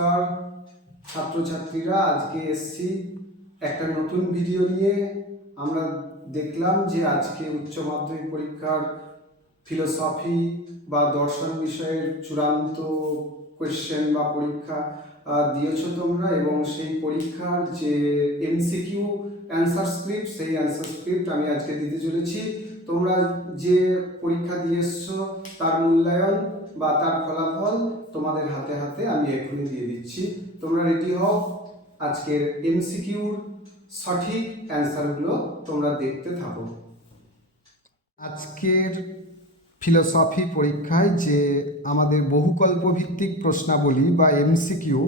নমস্কার ছাত্রছাত্রীরা, আজকে এসছি একটা নতুন ভিডিও নিয়ে। আমরা দেখলাম যে আজকে উচ্চ মাধ্যমিক পরীক্ষার ফিলোসফি বা দর্শন বিষয়ের চূড়ান্ত কোয়েশ্চেন বা পরীক্ষা দিয়েছো তোমরা, এবং সেই পরীক্ষার যে এমসিকিউ অ্যান্সার স্ক্রিপ্ট, সেই অ্যান্সার স্ক্রিপ্ট আমি আজকে দিতে চলেছি। তোমরা যে পরীক্ষা দিয়ে এসছো তার মূল্যায়ন বা তার ফলাফল তোমাদের হাতে হাতে আমি এখনই দিয়ে দিচ্ছি। তোমরা রেডি হও, আজকের এমসিকিউর সঠিক অ্যান্সারগুলো তোমরা দেখতে থাকো। আজকের ফিলোসফি পরীক্ষায় যে আমাদের বহুকল্প ভিত্তিক প্রশ্নাবলী বা এমসিকিউ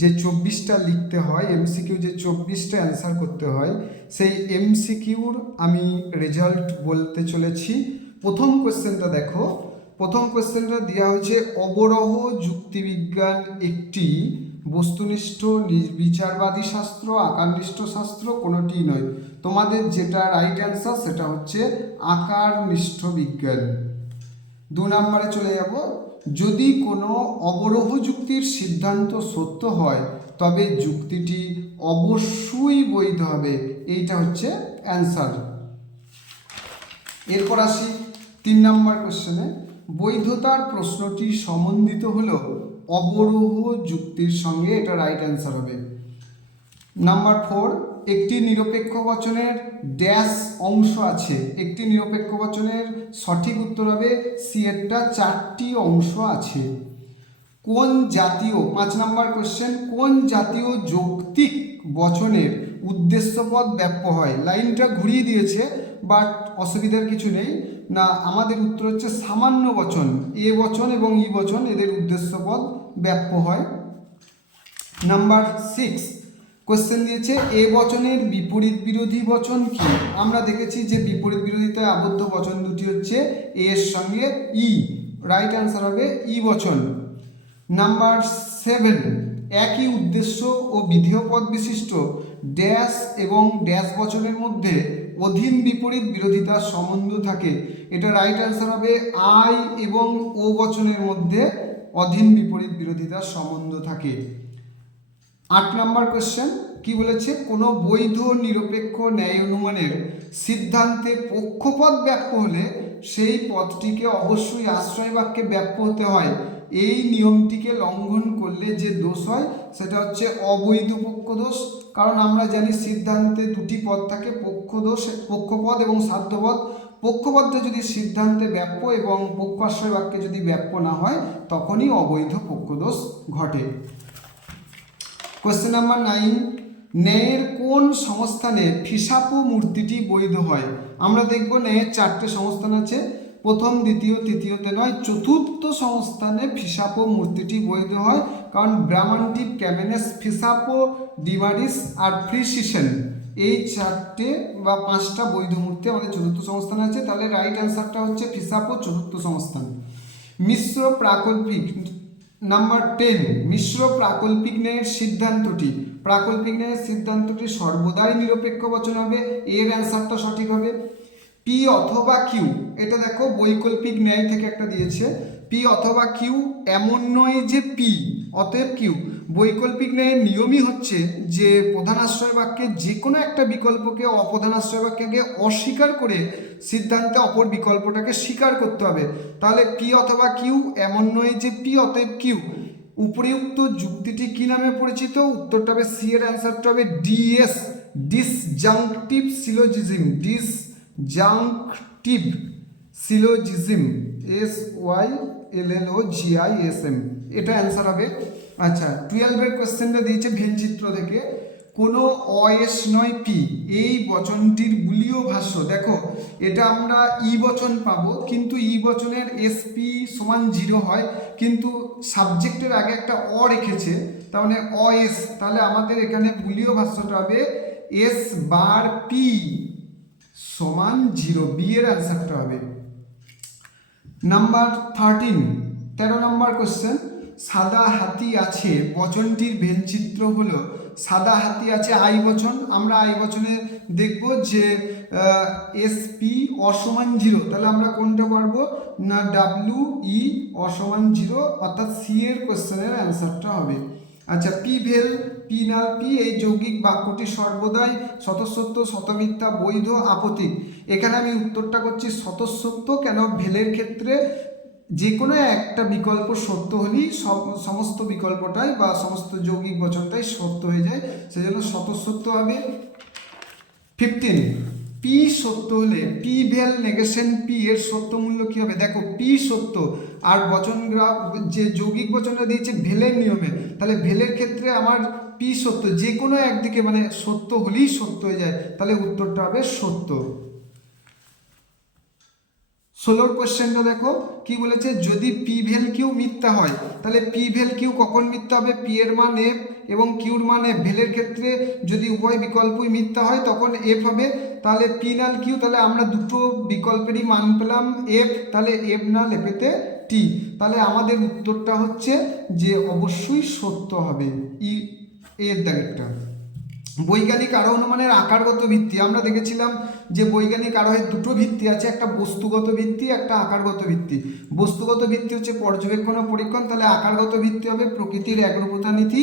যে 24টা লিখতে হয়, এমসিকিউ যে 24টা অ্যান্সার করতে হয়, সেই এমসিকিউর আমি রেজাল্ট বলতে চলেছি। প্রথম কোয়েশ্চেনটা দেখো। প্রথম কোয়েশ্চেনটা দেওয়া হয়েছে, অবরোহ যুক্তিবিজ্ঞান একটি বস্তুনিষ্ঠ বিচারবাদী শাস্ত্র, আকারনিষ্ঠ শাস্ত্র, কোনোটি নয়। তোমাদের যেটা রাইট অ্যান্সার সেটা হচ্ছে আকারনিষ্ঠ বিজ্ঞান। 2 নম্বরে চলে যাব, যদি কোনো অবরোহ যুক্তির সিদ্ধান্ত সত্য হয় তবে যুক্তিটি অবশ্যই বৈধ হবে। এইটা হচ্ছে অ্যান্সার। এরপর আসি 3 নম্বর কোশ্চেনে। বৈধতার প্রশ্নটি সম্বন্ধিত হলো অবরোহ যুক্তির সঙ্গে, এটা রাইট অ্যান্সার হবে। নাম্বার 4, একটি নিরপেক্ষ বচনের ড্যাশ অংশ আছে। একটি নিরপেক্ষ বচনের সঠিক উত্তর হবে সি এরটা 4টি অংশ আছে। কোন জাতীয়, 5 নম্বর কোশ্চেন, কোন জাতীয় যৌক্তিক বচনের উদ্দেশ্যপদ ব্যাপ্য হয়? লাইনটা ঘুরিয়ে দিয়েছে, বাট অসুবিধার কিছু নেই। না, আমাদের উত্তর হচ্ছে সামান্য বচন, এ বচন এবং ই বচন, এদের উদ্দেশ্যপদ ব্যাপ্য হয়। নাম্বার 6 কোশ্চেন দিয়েছে, এ বচনের বিপরীত বিরোধী বচন কি? আমরা দেখেছি যে বিপরীত বিরোধিতায় আবদ্ধ বচন দুটি হচ্ছে এ এর সঙ্গে ই, রাইট অ্যান্সার হবে ই বচন। নাম্বার 7, একই উদ্দেশ্য ও বিধেয় পদ বিশিষ্ট ড্যাশ এবং ড্যাশ বচনের মধ্যে অধীন বিপরীত বিরোধিতার সম্বন্ধ থাকে। এটা রাইট অ্যান্সার হবে আই এবং ও বচনের মধ্যে অধীন বিপরীত বিরোধিতার সম্বন্ধ থাকে। 8 নম্বর কোশ্চেন কি বলেছে, কোনো বৈধ নিরপেক্ষ ন্যায় অনুমানের সিদ্ধান্তে পক্ষপদ ব্যাপ্য হলে সেই পদটিকে অবশ্যই আশ্রয় বাক্যে ব্যাপ্য হতে হয়। এই নিয়মটিকে লঙ্ঘন করলে যে দোষ হয় সেটা হচ্ছে অবৈধ পক্ষদোষ। কারণ আমরা জানি সিদ্ধান্তে দুটি পদ থাকে, পক্ষপদ এবং সাধ্যপদ। পক্ষপদটা যদি সিদ্ধান্তে ব্যাপ্য এবং পক্ষ আশ্রয় বাক্যে যদি ব্যাপ্য না হয় তখনই অবৈধ পক্ষদোষ ঘটে। কোশ্চেন নাম্বার 9, ন্যায়ের কোন সংস্থানে ফিসাপো মূর্তিটি বৈধ হয়? আমরা দেখব ন্যায়ের 4টে সংস্থান আছে, প্রথম, দ্বিতীয়, তৃতীয়তে নয়, চতুর্থ সংস্থানে ফিসাপো মূর্তিটি বৈধ হয়। কারণ ব্রাহ্মণটিপ, ক্যামেনেস, ফিসাপো, ডিমারিস আর ফ্রিসিসেন, এই 4টে বা 5টা বৈধ মূর্তি আমাদের চতুর্থ সংস্থানে আছে। তাহলে রাইট অ্যান্সারটা হচ্ছে ফিসাপো, চতুর্থ সংস্থান। মিশ্র প্রাকল্পিক, নাম্বার 10, মিশ্র প্রাকল্পিক ন্যায়ের সিদ্ধান্তটি, প্রাকল্পিক ন্যায়ের সিদ্ধান্তটি সর্বদাই নিরপেক্ষ বচন হবে, এর অ্যান্সারটা সঠিক হবে। পি অথবা কিউ, এটা দেখো বৈকল্পিক ন্যায় থেকে একটা দিয়েছে, পি অথবা কিউ এমন নয় যে পি অতএব কিউ। বৈকল্পিক ন্যায়ের নিয়মই হচ্ছে যে প্রধান আশ্রয় বাক্যে যে কোনো একটা বিকল্পকে অপ্রধান আশ্রয় বাক্যকে অস্বীকার করে সিদ্ধান্তে অপর বিকল্পটাকে স্বীকার করতে হবে। তাহলে পি অথবা কিউ এমন নয় যে পি অতএব কিউ। উপরিউক্ত যুক্তিটি কি নামে পরিচিত? উত্তরটা হবে সি এর অ্যান্সারটা হবে DS, disjunctive syllogism, disjunctive syllogism, SYLLOGISM, এটা অ্যান্সার হবে। আচ্ছা, 12-এর কোশ্চেনটা দিয়েছে ভেনচিত্র থেকে, কোনো অএস নয় পি, এই বচনটির বুলীয় ভাষ্য। দেখো এটা আমরা ই বচন পাবো, কিন্তু ই বচনের এসপি সমান 0 হয়, কিন্তু সাবজেক্টের আগে একটা অ রেখেছে, তার মানে অএস। তাহলে আমাদের এখানে বুলীয় ভাষ্যটা হবে এস বার পি সমান 0, বি এর অ্যান্সারটা হবে। নাম্বার 13 নম্বর কোশ্চেন, সাদা হাতি আছে বচনটির ভেনচিত্র হলো, সাদা হাতি আছে আই বচন। আমরা আই বচনে দেখব যে এসপি অসমান 0, তাহলে আমরা কোনটা পারবো না, WE অসমান 0, অর্থাৎ সি এর কোশ্চেনের অ্যান্সারটা হবে। আচ্ছা, পি ভেল, পি নাল পি এই যৌগিক বাক্যটি সর্বদাই স্বতঃসত্য, শতমিথ্যা, বৈধ, আপত্তিক। এখানে আমি উত্তরটা করছি স্বতঃসত্য। কেন? ভেলের ক্ষেত্রে যে কোনো একটা বিকল্প সত্য হলেই সমস্ত বিকল্পটাই বা সমস্ত যৌগিক বচনটাই সত্য হয়ে যায়, সেজন্য স্বতঃসত্য হবে। 15, পি সত্য হলে পি ভেল নেগেশন পি এর সত্য মূল্য কি হবে? দেখো, পি সত্য আর বচন গ্রাফ যে যৌগিক বচনটা দিয়েছে ভেলের নিয়মে, তাহলে ভেলের ক্ষেত্রে আমার পি সত্য, যে কোনো একদিকে মানে সত্য হলেই সত্য হয়ে যায়, তাহলে উত্তরটা হবে সত্য। 16 কোশ্চেনটা দেখো কি বলেছে, যদি পি ভেল কিউ মিথ্যা হয়, তাহলে পি ভেল কিউ কখন মিথ্যা হবে? পি এর মান এফ এবং কিউর মান এফ। ভেলের ক্ষেত্রে যদি উভয় বিকল্পই মিথ্যা হয় তখন এফ হবে। তাহলে পি নাল কিউ, তাহলে আমরা দুটো বিকল্পেরই মান পেলাম এফ, তাহলে এফ নাল এফেতে টি। তাহলে আমাদের উত্তরটা হচ্ছে যে অবশ্যই সত্য হবে ই এর দাগেরটা। বৈজ্ঞানিক আরোহ অনুমানের আকারগত ভিত্তি, আমরা দেখেছিলাম যে বৈজ্ঞানিক আরোহের দুটো ভিত্তি আছে, একটা বস্তুগত ভিত্তি, একটা আকারগত ভিত্তি। বস্তুগত ভিত্তি হচ্ছে পর্যবেক্ষণ ও পরীক্ষণ, তাহলে আকারগত ভিত্তি হবে প্রকৃতির একরূপতা নীতি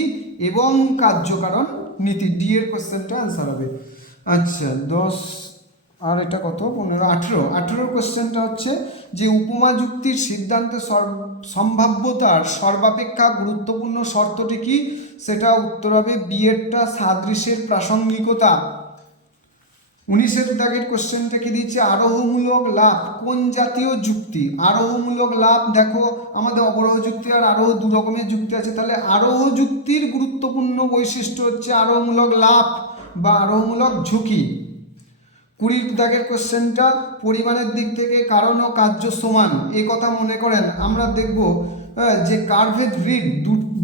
এবং কার্যকারণ নীতি। ডি এর কোশ্চেনটা আনসার হবে। আচ্ছা 10 আর এটা কত 15 18 কোশ্চেনটা হচ্ছে যে উপমা যুক্তির সিদ্ধান্তে সম্ভাব্যতার সর্বাপেক্ষা গুরুত্বপূর্ণ শর্তটি কি? সেটা উত্তর হবে বি এরটা, সাদৃশ্যের প্রাসঙ্গিকতা। 19 দাগের কোশ্চেনটা কি দিচ্ছে, আরোহমূলক লাভ কোন জাতীয় যুক্তি? আরোহমূলক লাভ, দেখো আমাদের অবরোহ যুক্তি আর আরোহ দু রকমের যুক্তি আছে, তাহলে আরোহ যুক্তির গুরুত্বপূর্ণ বৈশিষ্ট্য হচ্ছে আরোহমূলক লাভ বা আরোহমূলক ঝুঁকি। 20 দাগের কোশ্চেনটা পরিমাণের দিক থেকে কারণ ও কার্য সমান, এই কথা মনে করেন। আমরা দেখব যে কার্ভেড রিড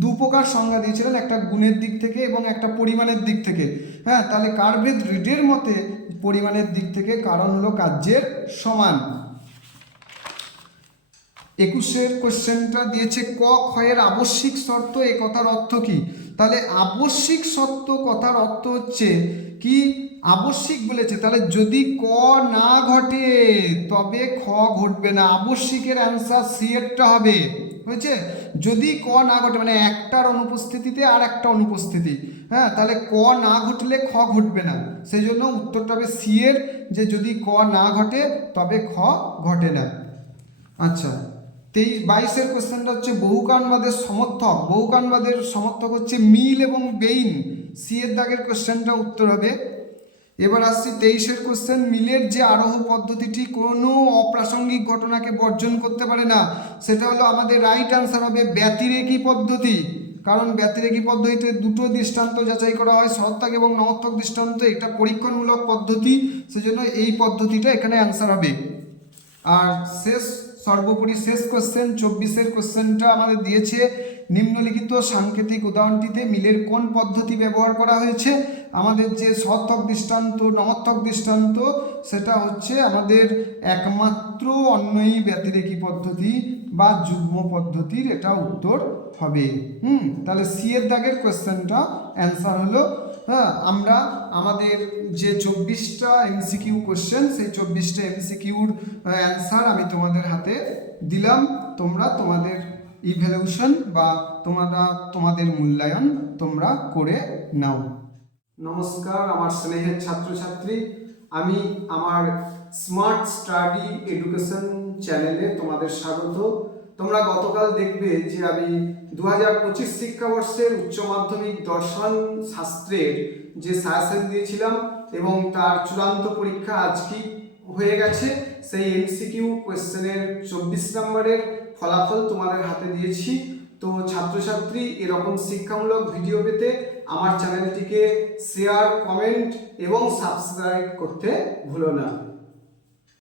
দু প্রকার সংজ্ঞা দিয়েছিলেন, একটা গুণের দিক থেকে এবং একটা পরিমাণের দিক থেকে। হ্যাঁ, তাহলে কার্ভেড রিডের মতে পরিমাণের দিক থেকে কারণ হলো কার্যের সমান। 21 কোশ্চেনটা দিয়েছে ক ক্ষয়ের আবশ্যিক শর্ত, এ কথার অর্থ কি? তাহলে আবশ্যিক শর্ত কথার অর্থ হচ্ছে কি, আবশ্যিক বলেছে, তাহলে যদি ক না ঘটে তবে খ ঘটবে না। আবশ্যিকের অ্যান্সার সি এরটা হবে, হয়েছে। যদি ক না ঘটে মানে একটার অনুপস্থিতিতে আর একটা অনুপস্থিতি, হ্যাঁ, তাহলে ক না ঘটলে খ ঘটবে না, সেই জন্য উত্তরটা হবে সি এর, যে যদি ক না ঘটে তবে খ ঘটে না। আচ্ছা 22 কোশ্চেনটা হচ্ছে বহুকানবাদের সমর্থক। বহুকানবাদের সমর্থক হচ্ছে মিল এবং বেইন। সি এর দাগের কোশ্চেনটা উত্তর হবে। এবার আসছি 23 কোশ্চেন, মিলের যে আরোহ পদ্ধতিটি কোনো অপ্রাসঙ্গিক ঘটনাকে বর্জন করতে পারে না, সেটা হলো আমাদের রাইট আনসার হবে ব্যতিরেকী পদ্ধতি। কারণ ব্যতিরেকী পদ্ধতিতে দুটো দৃষ্টান্ত যাচাই করা হয়, সহত্তক এবং নহত্তক দৃষ্টান্ত, এটা পরীক্ষণমূলক পদ্ধতি, সেজন্য এই পদ্ধতিটা এখানে আনসার হবে। আর সর্বোপরি শেষ কোশ্চেন 24 কোশ্চেনটা আমাদের দিয়েছে নিম্নলিখিত সাংকেতিক উদাহরণটিতে মিলের কোন পদ্ধতি ব্যবহার করা হয়েছে? আমাদের যে সহত্তক দৃষ্টান্ত, নহত্তক দৃষ্টান্ত, সেটা হচ্ছে আমাদের একমাত্র অন্যই ব্যতিরেকী পদ্ধতি বা যুগ্ম পদ্ধতির এটা উত্তর হবে। তাহলে সি এর দাগের কোশ্চেনটা অ্যান্সার হলো। হ্যাঁ, আমরা আমাদের যে 24টা এমসিকিউ কোশ্চেন, সেই 24টা এমসিকিউর অ্যান্সার আমি তোমাদের হাতে দিলাম। তোমরা তোমাদের ইভ্যালুয়েশন বা তোমাদের মূল্যায়ন তোমরা করে নাও। নমস্কার আমার স্নেহের ছাত্রছাত্রী, আমি আমার স্মার্ট স্টাডি এডুকেশন চ্যানেলে তোমাদের স্বাগত। তোমরা গতকাল দেখবে যে আমি 2025 শিক্ষাবর্ষের উচ্চ মাধ্যমিক দর্শন শাস্ত্রের যে সাজেশন দিয়েছিলাম এবং তার চূড়ান্ত পরীক্ষা আজকে হয়ে গেছে, সেই এমসিকিউ কোয়েশ্চেনের 24 নম্বরের ফলাফল তোমাদের হাতে দিয়েছি। তো ছাত্রছাত্রী এরকম শিক্ষামূলক ভিডিও পেতে আমার চ্যানেলটিকে শেয়ার, কমেন্ট এবং সাবস্ক্রাইব করতে ভুলো না।